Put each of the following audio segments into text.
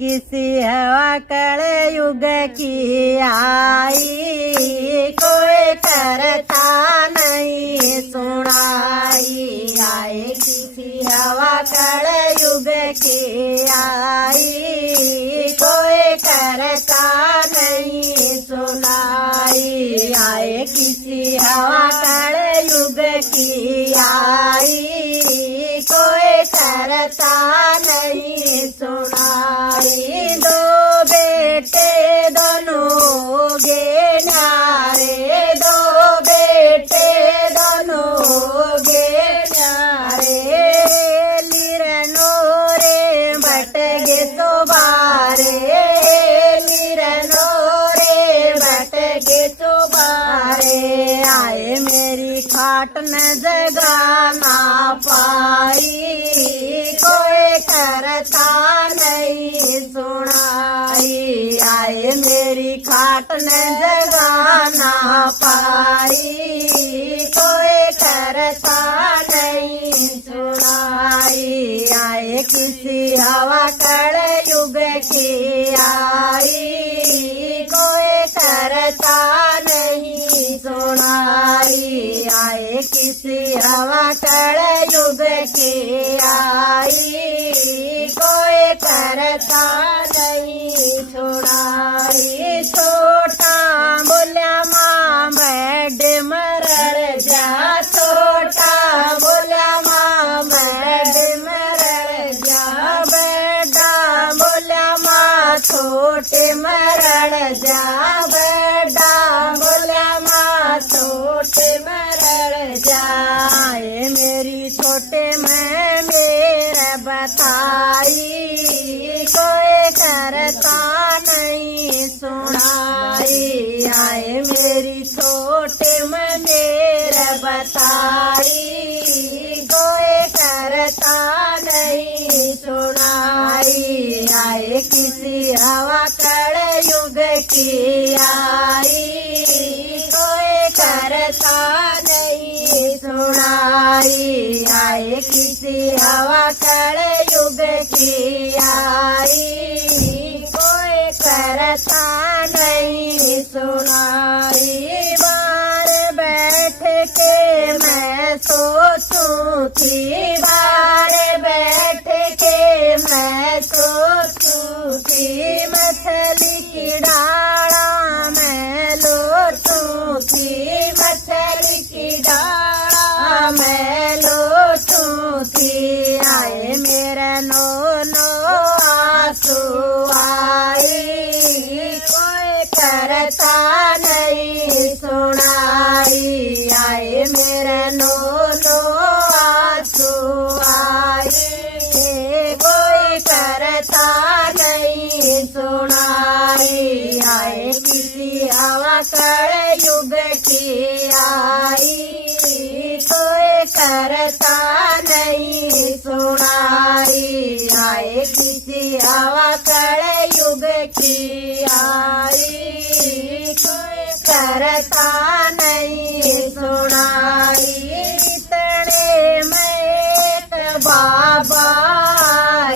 किसी हवा कल युग की आई, कोई करता नहीं सुनाई। आए किसी हवा कल युग की आई, कोई करता नहीं सुनाई। आए किसी हवा कल युग की आई, कोई करता नहीं सुनाई। दो बेटे दोनों गे न्यारे, दो बेटे दोनों गे न्यारे। लिरनो रे बट गे तो बारे, लिरनो रे बट गे तो बारे। आए मेरी खाट न जगा ना पाई, कोई करता नहीं सुनाई। आए मेरी खाट न जगा ना पाई, कोई करता नहीं सुनाई। आए किसी हवा कल युग की आई, कोई करता नहीं सुनाई। आए किसी हवा कल युग की आई, कोई करता नहीं सुनाई। छोटा बोल्या माँ बैड मरड़ जा, छोटा बोल्या माँ बैड मरड़ जा। बेटा बोल्या माँ छोटे मरड़ जा, बेटा बोल्या माँ छोटे मरड़ जाए। मेरी छोटे में मेरा बताई, कोई करता नहीं सुनाई। आए मेरी छोटे में मेरा बताई, कोई करता नहीं सुनाई। आए किसी हवा कल युग की आई, कोई करता नहीं सुनाई। आए किसी हवा कल युग की आई, कोई करता नहीं सुनाई। बाहर बैठ के मैं सोचूं थी, बाहर बैठ के मैं सोचूं थी। मछली की डाला मैं लोटूं थी, मछली की डाला मैं लोटूं थी। आए मेरा नो नो आंसू आई, कोई करता नहीं सुनाई। आए मेरा नो नो आंसू आई, कोई करता नहीं सुनाई। आए किसी हवा कल युग की आई, कोई करता नहीं सुनाई। आए किसी हवा कल युग की आई, कोई करता नहीं सुनाई। इतने में एक बाबा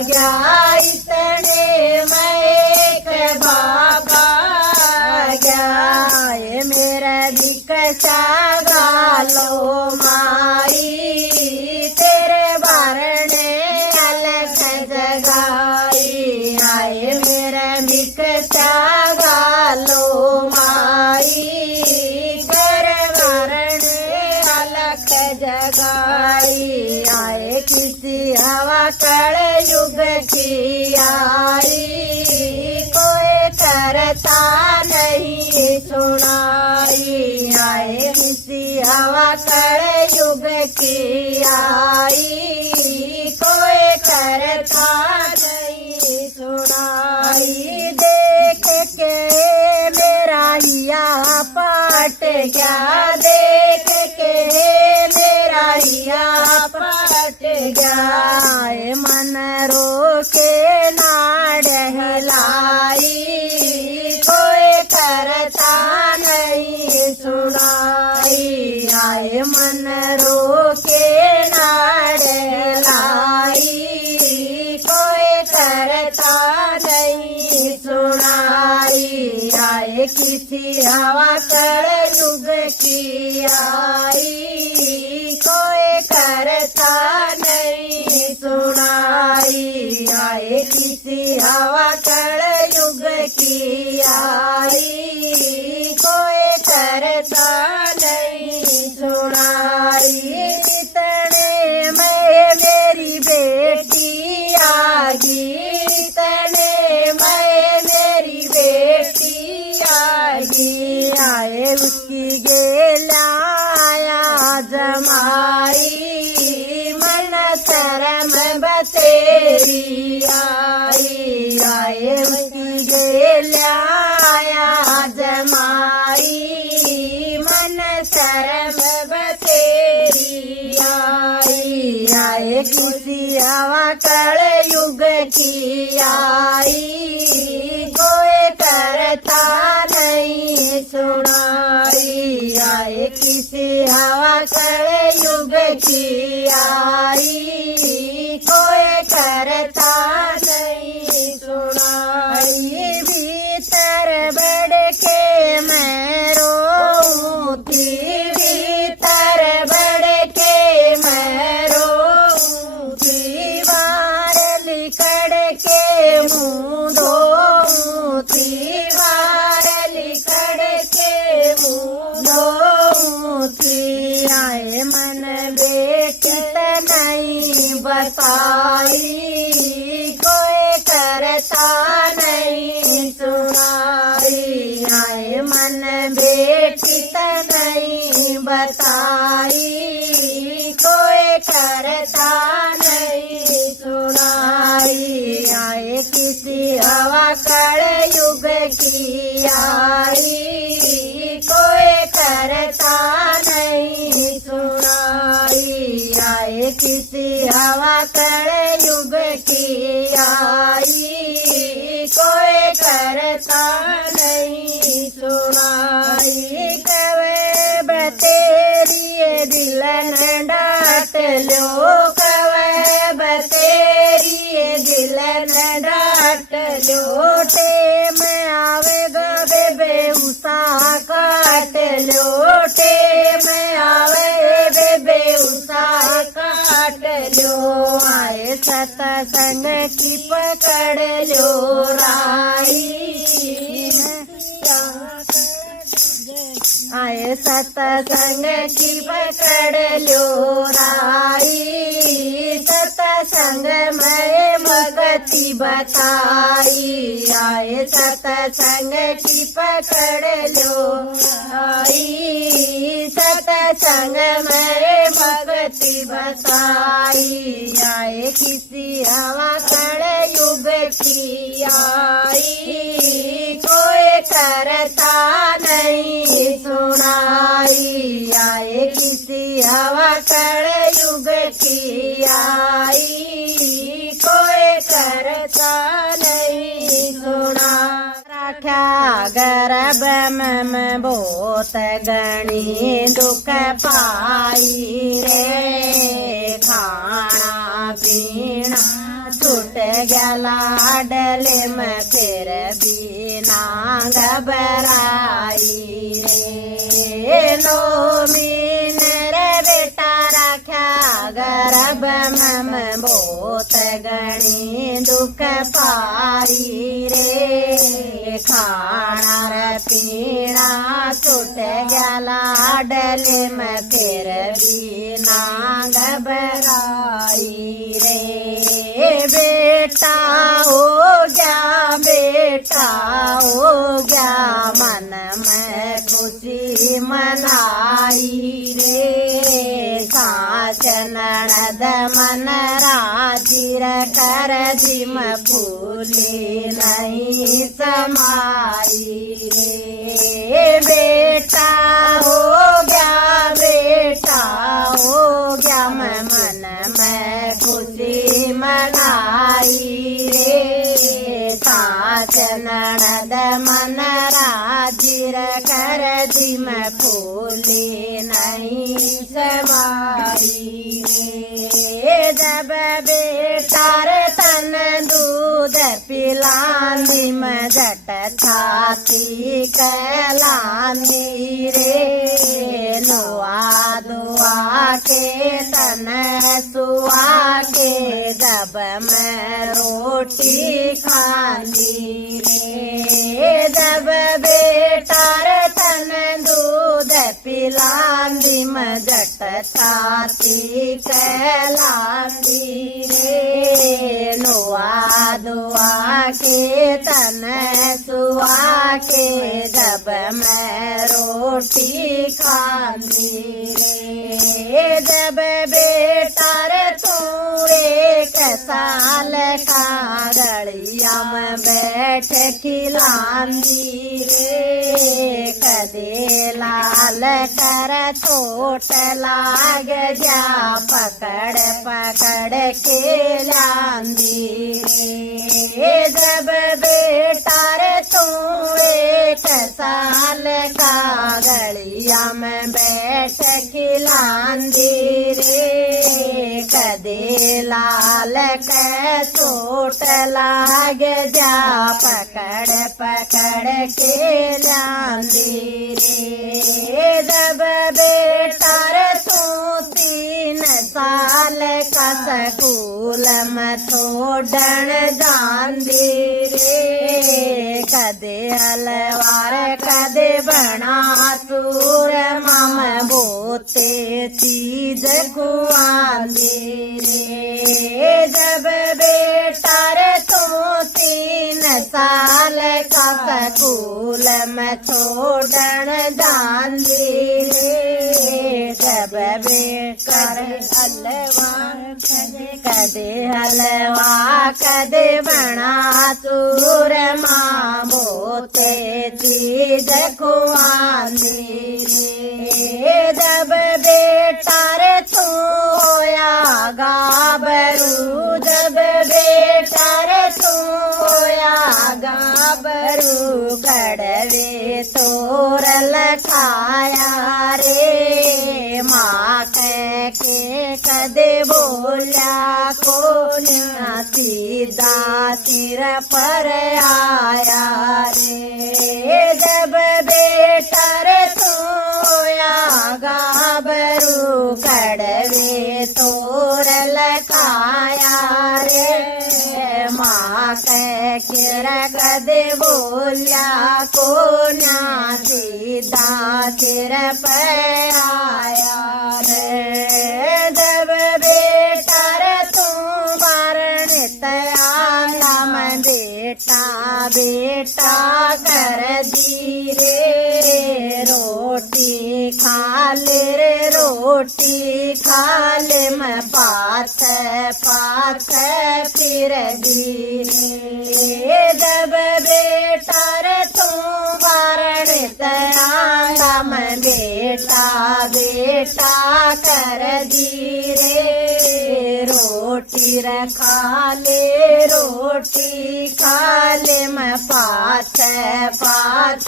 गया, इतने में एक बाबा गया। ये मेरा दिक्कता गालो माई, तेरे बारने अलग जगाई। आए मेरा दिक्कता गालो माई, तेरे बारने अलग जगाई। आए किसी हवा कल युग की आई, कोई करता नहीं सुनाई। आए किसी हवा कल युग की आई, कोई करता नहीं सुनाई। देख के मेरा हिया पाट गया, देख के मेरा हिया पाट गया। मन रो के नाड़ हिलाई, कोई करता नहीं सुनाई। आए मन रो के नाड़ लाई, कोई करता नहीं किसी हवा कल युग की आई, कोई करता नहीं सुनाई। आए किसी हवा कल युग की आई, कोई करता नहीं सुनाई। इतने में मेरी बेटी आगी, इतने में मेरी बेटी आगी। आए उसकी गेलाया जमाई, मन शर्म बतेरी आई। आए उसकी गेलाया जमाई, मन शर्म बतेरी आई। आए किसी हवा कल युग की आई, कोई करता नहीं सुनाई। आए किसी हवा कल युग की आई, कोई करता नहीं सुनाई। भीतर बढ़ के मैं रोऊं थी, भीतर बढ़ के मैं रोऊं थी। बाहर लिकड़ के मुँह धोऊं थी, बाहर लिकड़ के मुँह धोऊं थी। आए मन बेटी नहीं बताई, कोई करता नहीं सुनाई। आए मन बेटी नहीं बताई, कोई करता नहीं सुनाई। आए किसी हवा कल युग की आई, कोई करता नहीं सुनाई। आए किसी हवा कल युग की आई, कोई करता नहीं सुनाई। कवे बतेरी दिल न डांट लो, कवे बतेरी दिल न डांट लो। टेम आवेगा बेबे उसा काट लो, टेम आवे बेबे उसा काट लो। आए सत्संग की पकड़ लो राई, आए सत्संग की पकड़ लो राई। सत्संग में भक्ति बताई, आए सत्संग की पकड़ लो राई। सत्संग में भक्ति बताई। आए किसी हवा कल युग की आई, कोई करता नहीं सुनाई। आए किसी हवा कल युग की आई, कोई करता नहीं सुना। रख्या गर्भ में बहुत गणी दुख पाई रे, खाना पीना छूट गया डले में फिर भी ना घबराई रे। लो मीन रे बेटा रख्या गर्भ में बहुत गणी दुख पाई रे, खाना रे पीना छूट गया डले में फिर भी ना घबराई रे। बेटा हो गया, बेटा हो गया, मन में खुशी मनाई रे। सास ननद मन राजी कर जिम फूली नहीं समाई रे। बेटा हो गया, बेटा हो गया, मैं मन में खुशी मनाई रे। सास ननद मन राजी सिर कर दी मैं फूली नहीं समाई रे। जब बेटा रे तन दूध पिलांदी मैं जट छाती कहलांदी रे। नुआ दुआ के तन सुआ के जब मैं रोटी खांदी रे। जब बेटा रे तन दूध पिलांदी मैं जट छाती कहलांदी रे। नुआ दुआ के तन सुआ के जब मैं रोटी खांदी रे। जब बेटा रे तू एक साल का गलिया में बैठ खिलांदी रे। कदे लाल कर चोट लाग जा पकड़ पकड़ के लांदी रे। जब बेटा रे तू एक साल का गलिया में बैठ खिलांदी रे। कदे लाल के चोट लाग जा पकड़ पकड़ के लांदी रे। जब बेटा रे तू 3 साल का स्कूल में छोड़न जांदी रे। कदे हलवार कदे बना सूर माम बोते चीज खुआंदी रे। जब बेटा रे तू 3 साल का स्कूल में छोड़न जांदी रे। जब बेटा रे कदे हलवा कदे बना सूर माँ बोते चीज खुआंदी रे। जब बेटा रे तू होया गाभरू। जब बेटा रे तू होया गाभरू कड़वे तोरल खाया रे। माँ के कदे बोलिया को सीधा सिर पर आया रे। जब बेटा रे तू होया गाभरू कड़वे तोरल खाया रे। माँ के कदे बोलिया को सीधा सिर पर आया रे। जब बेटा रे तू बारण तयाला में बेटा बेटा कर दी रे। रोटी खा ले रे रोटी खा ले मैं पाथ पाथ फिर दी रे। जब बेटा रे तू बारण तयाला में बेटा बेटा कर दी रे। रोटी रखा ले रोटी खा ले मैं पाथ पाथ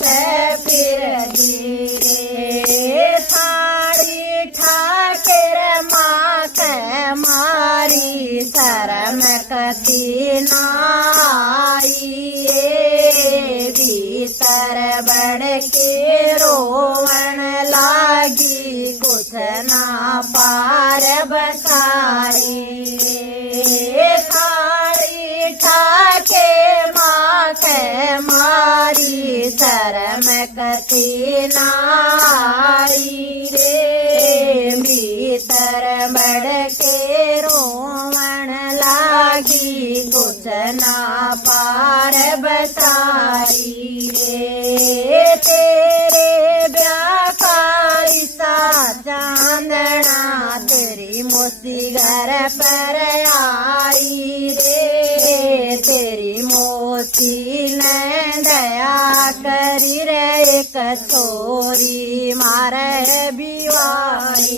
फिर दी रे। थाड़ी ठाकर माँ के मारी शर्म कती नाई रे। भीतर बढ़ के रोवन लागी कुछ ना पार बसारी रे। थाड़ी ठाके माँ के मारी शर्म कती नाई रे। भीतर बढ़ के रोवन लागी कुछ ना पार बसाई रे। तेरे ब्याह का सा चांदना तेरी मोती घर पर आई रे। तेरी मोती ने दया करी रे। कचोरी मारे बिवाई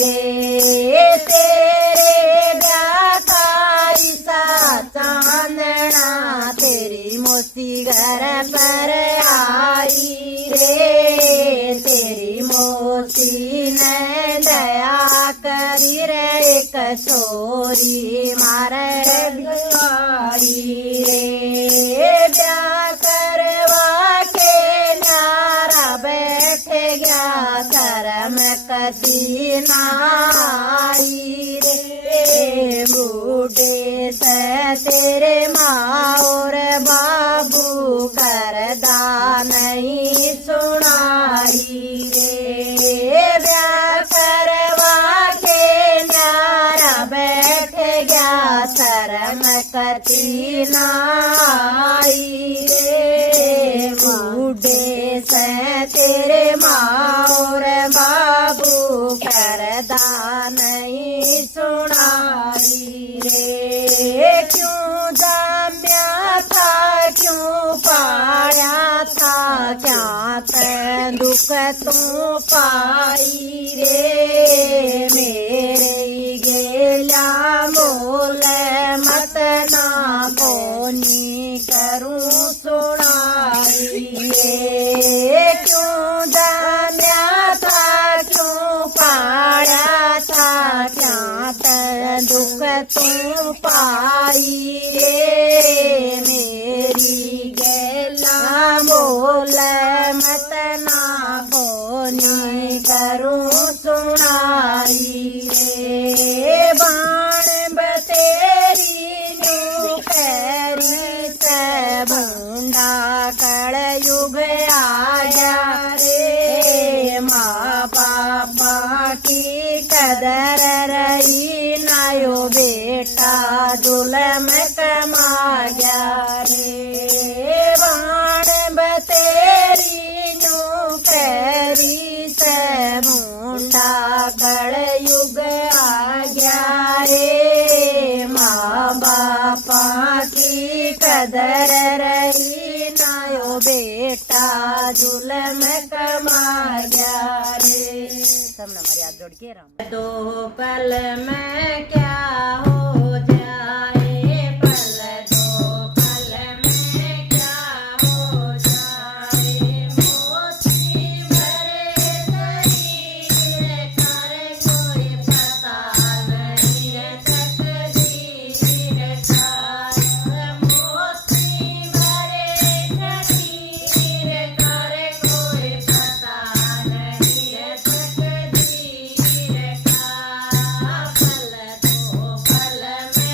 रे। तेरे ब्याह का सा चांदना तेरी मोती घर पर आई रे। छोरी मारे बिवाड़ी रे ब्याह करवा के न्यारा बैठ गया शर्म कती नाई रे बूढ़े से तेरे माँ और बाबू करदा नहीं सुनाई रे ब्याह करवा के न्यारा बैठ गया शर्म कती नाई रे बूढ़े से तेरे माँ और बाबू करदा नहीं सुनाई रे क्यों जम्या था क्यों पाया था क्या ते दुख तू पाई रे मेरे गेला मोल मत ना कोनी करूं सुनाई रे क्यों जम्या था क्यों पाया था क्या ते दुख तू पाई रे मेरी गेला बोल मत ना कोनी करूं सुनाई रे बाण बतेरी न्यू पैरी से भूंडा कड़ युग आया रे माँ बापा की कदर रही नायो बेटा जुलम कमा गया रे बाण बतेरी न्यू कैरी से मुंडा कड़ युग आ गया रे माँ बापा की कदर रही नायो बेटा जुलम कमा गया रे सब हमारे हाथ जोड़ के राम दो पल में क्या हो जाए पल दो पल में क्या हो जाए मोती भरे शरीर कर कोई पता नहीं रे तकदीर का मोती भरे शरीर कर कोई पता नहीं रे तकदीर का पल दो पल में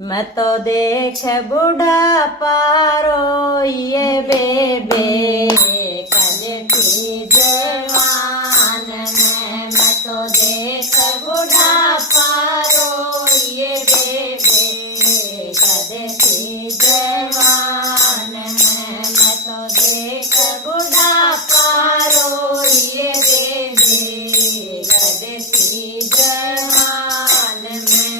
मत तो देख बुढ़ापा रोइए बेबे कलठी जवान में। मत तो देख बुढ़ापा रोइए बेबे कलठी जवान में। मत तो देख बुढ़ापा रोइए बेबे कलठी जवान में।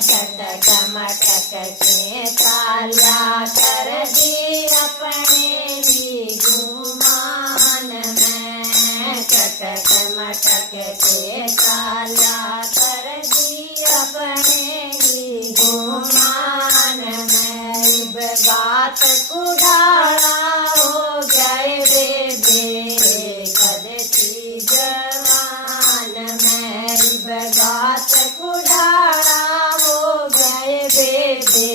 टटक मटक के तालिया कर दी अपने ही गुमान में। टटक मटक के तालिया कर दी अपने ही गुमान में। बात कुड़ाड़ा हो गए बेबे कलठी जवान में। बात कुड़ाड़ा बेबे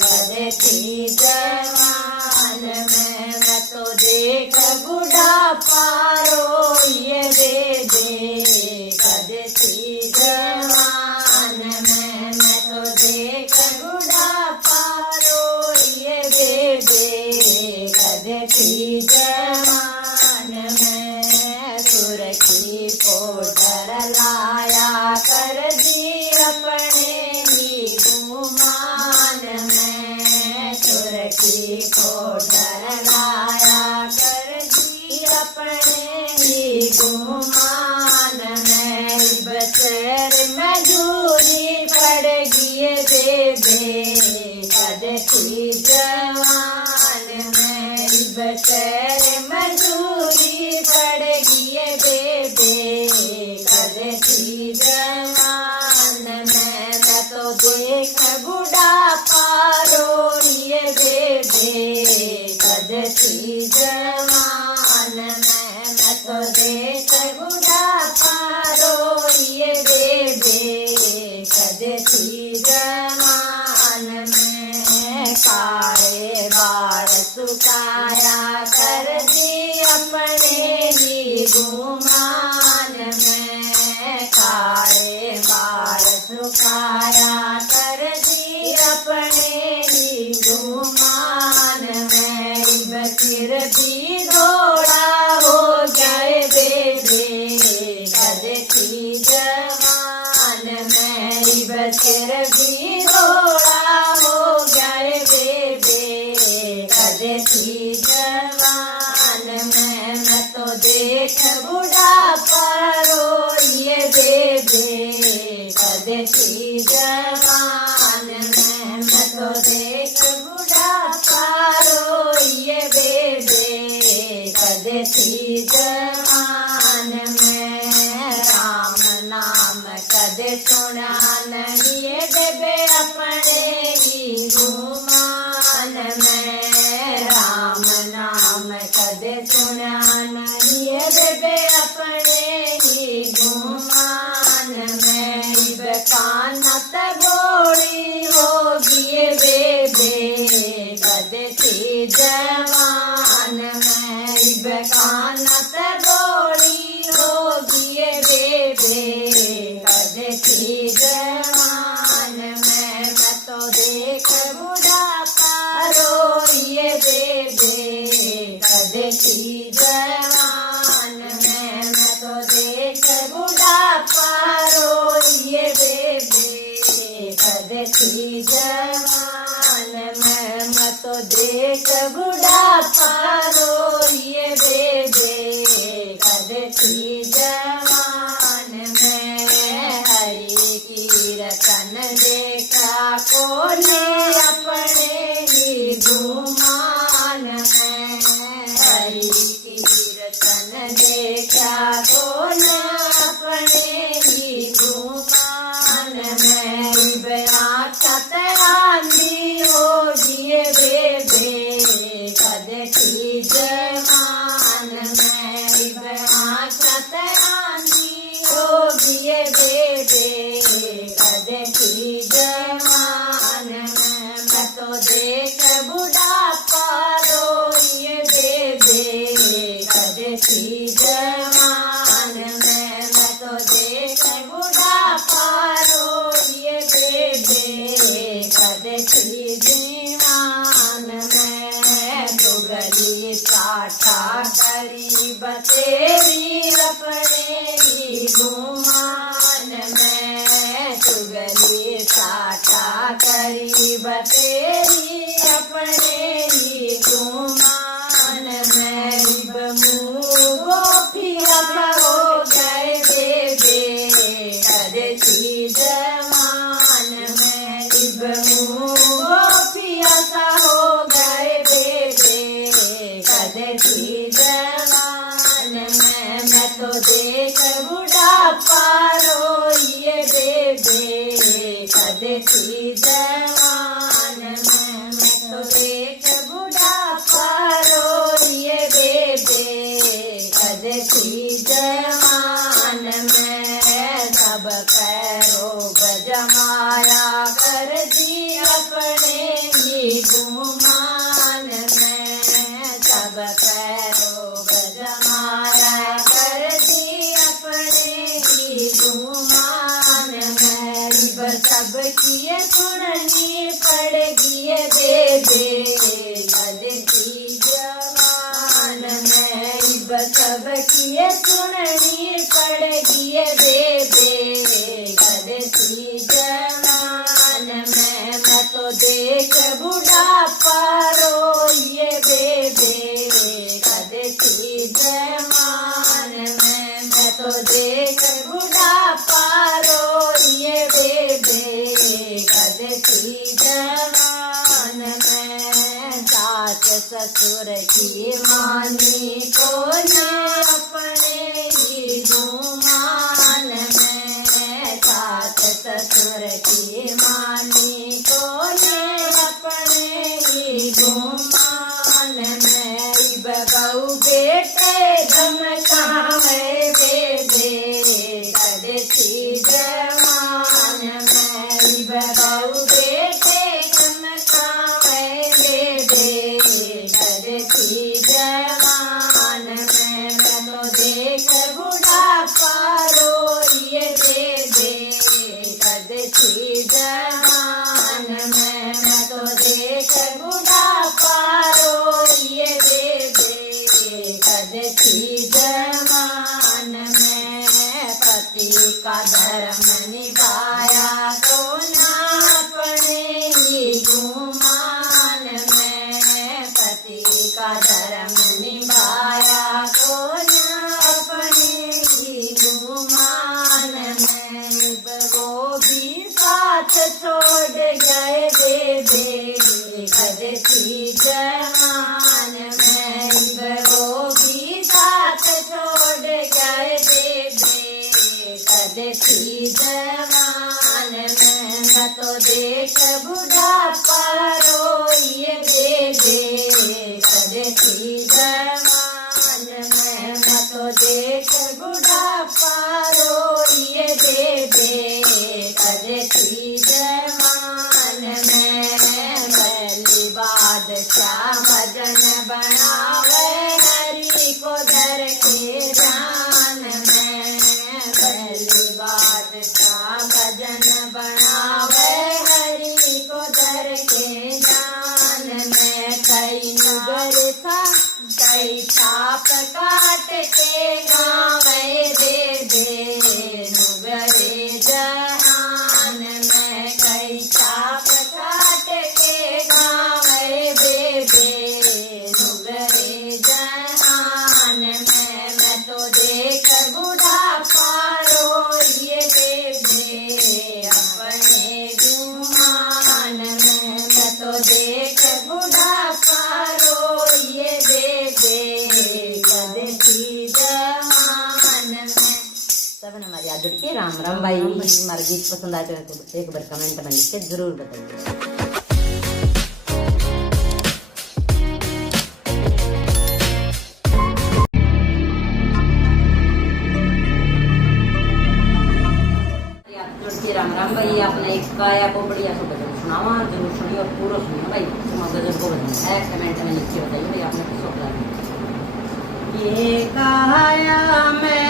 कलठी जवान में। मैं तो देख बुढ़ापा रोइए बेबे कलठी जवान में। मैं तो देख बुढ़ापा रोइए बेबे कलठी जवान में। सुरखी पाउडर लाया कर दी अपने गुमान में। सुरखी पाउडर लाया कर दी अपने ही गुमान में। बचर मजूरी पड़ गई बेबे कलठी जवान में। बचर मजूरी पड़ गई बेबे कलठी जवान में। मैं तो देख बुढ़ापा रोइए बेबे कलठी जवान में। मैं तो देख बुढ़ापा रोइए बेबे कद थी जवान में काले बाल सुखाया कर दी अपने ही गुमान में काले बाल सुखाया कर दी अपने ही गुमान में बकिर भी घोड़ा हो जाए बेबे कद थी जवान में बकिर भी घोड़ा हो जाए बेबे कद थी जवान में मैं तो देख बुढ़ापा रोइए बेबे कद थी जवान में मैं तो देख बुढ़ापा रोइए बेबे कद थी जवान में राम नाम कद सुना नहीं बेबे अपने ही गुमान में राम नाम कद सुना नहीं बेबे अपने ही गुमान में कानत गोरी होगी बेबे कद थी जवान में कानत गोरी होगी बेबे कद थी जवान में मैं तो देख बुढ़ापा रोइए बेबे कद थी जवान में मैं तो देख बुढ़ापा रोइए बेबे कद थी जवान में मैं तो देख बुढ़ापा रोइए बेबे कद थी जवान में हरि कीर्तन देखा कोने अपने ही गुमान में हरि कीर्तन देखा कोने अपने ही गुमान में आंधी होगी बेबे कद थी जवान में आंधी होगी बेबे कद थी जवान में मैं तो देख बुढ़ापा रोइए बेबे कद थी जवान में मैं तो देख बुढ़ापा रोइए बेबे कद थी दीवान में दुगली साठा गरीब तेरी अपने ही गुमान में दुगली साठा गरीब तेरी अपने ही गुमान में गोपिया हो गए बेबे कद थी जवान में गोपिया हो गए बेबे कद थी जवान में मैं तो देख बुढ़ापा रोइए बेबे कद थी जवान में मैं तो देख बुढ़ापा रोइए बेबे कद थी जवान में सब पैरों जमाया कर दी अपने ही गुमान में सब पैरों जमाया कर दी अपने ही गुमान में सब किए सुननी पड़ेगी बेबे कद थी जवान में सब किए सुननी पड़ेगी बेबे कद थी जवान में मैं तो देख बुढ़ापा रोइए बेबे कद थी जवान में मैं तो देख बुढ़ापा रोइए बेबे कद थी जवान में सास ससुर की मानी को ने अपने ही गुमान में सास ससुर की मानी को ने अपने ही गुमान में बहू बेटे धमका गावे बेबे कद थी जवान मैं बहू बेटे चमकावे बेबे कद थी जवान मैं तो देख बुढ़ापा रोइए बेबे कद थी जवान मैं तो देख बुढ़ापा रोइए बेबे कद थी जवान में पति का धर्म निभाया तो ना अपने ही गुमान में पति का धर्म निभाया तो ना अपने ही गुमान में वो भी साथ छोड़ गए बेबे कद थी जवान में वो भी साथ छोड़ गए बेबे कद थी जवान में मैं तो देख बुढ़ापा रोइए बेबे कद थी जवान में मैं तो देख बुढ़ापा रोइए बेबे कद थी जवान में पहली बादशाह भजन बनावे हरि को धर के जान में पहली बादशाह भजन बनावे हरि को धर के जान में कई नगर था कई छाप काट के गावे बेबे नुगरे जहान में कई छाप काट के गावे बेबे नुगरे जहान में मैं तो देख बुढ़ापा रोइए बेबे अपने गुमान में मैं तो देख बुढ़ापा रोइए बेबे कद थी जवान में। सबने हमारी याद जुड़ के राम राम भाई हमारा गीत पसंद आए तो एक बार कमेंट में लिख के जरूर बताइए। राम राम भाई आपने एक गाया को बढ़िया से भजन सुनावा जरूर सुनिए और पूरा सुनिए भाई गजल को भजन है कमेंट में लिख के बताइए भाई आपने किसको बताया ये गाया मैं